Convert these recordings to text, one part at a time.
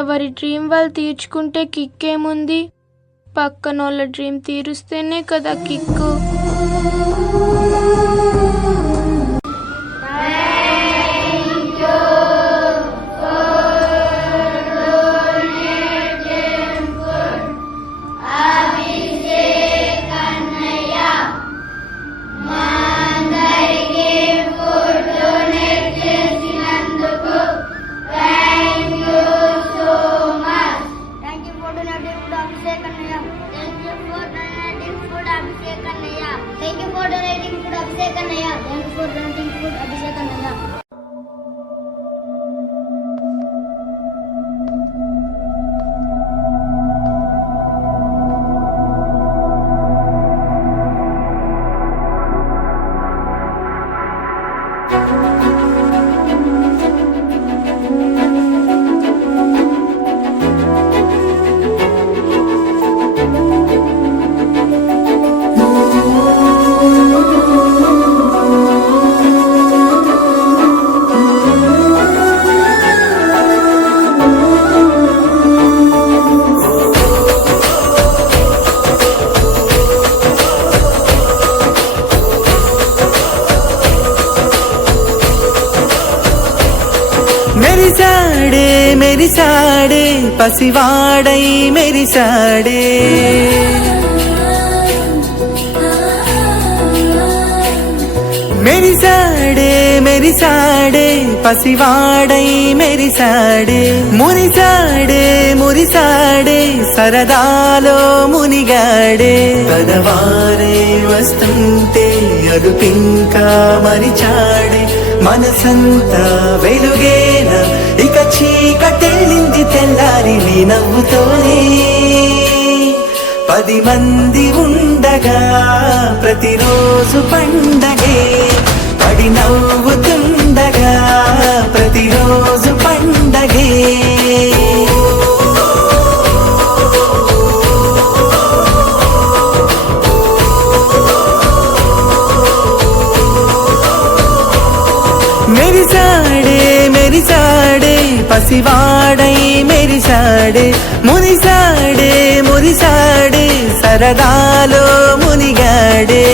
ఎవరి డ్రీమ్ వాళ్ళు తీర్చుకుంటే కిక్కేముంది, పక్కనోళ్ళ డ్రీమ్ తీరుస్తేనే కదా కిక్కు. మెరిసాడే మెరిసాడే పసివాడై మెరిసాడే, మెరిసాడే మెరిసాడే పసివాడై మెరిసాడే, మురిసాడే మురిసాడే సరదాలో మునిగాడే. పదవారే వస్తుంటే అరుపింకా మరిచాడే, మనసంతా వెలుగేన ఇక చీకటెళ్ళింది తెల్లారి నీ నవ్వుతోనే. 10 మంది ఉండగా ప్రతిరోజు పండగే, పడి నవ్వుతుండగా ప్రతిరోజు పండగే. మెరిసాడే మెరిసాడే పసివాడై మెరిసాడే, మురిసాడే మురిసాడే సరదాలో మునిగాడే.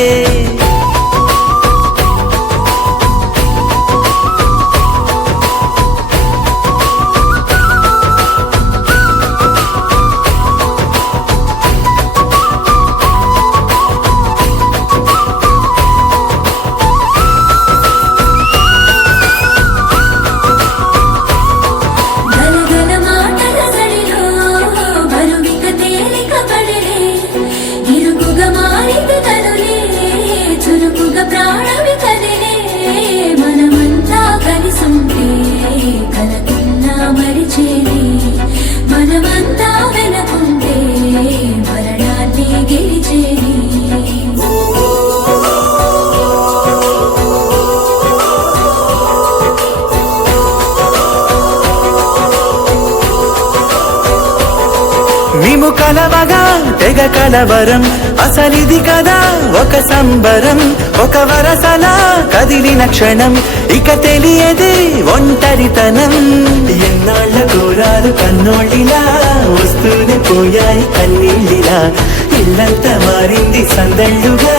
మేము కలవగా తెగ కలవరం, అసలిది కదా ఒక సంబరం. ఒక వరసలా కదిలిన క్షణం ఇక తెలియదే ఒంటరితనం. ఎన్నాళ్ళ కోరాలు కన్నోళ్ళిలా వస్తూనే పోయాయి కన్నీళ్ళిలా. ఇల్లంతా మారింది సందళ్ళుగా,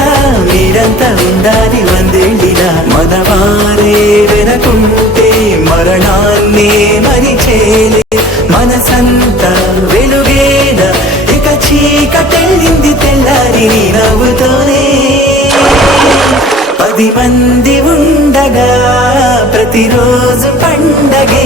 మీరంతా ఉండాలి వందేళ్ళిలా. మనవారే వెనకుంటే మరణాన్నే మరిచేలే, మనసంతా వెలుగేన ఇక చీకటెళ్ళింది తెల్లారి నీ నవ్వుతోనే. 10 మంది ఉండగా ప్రతిరోజు పండగే.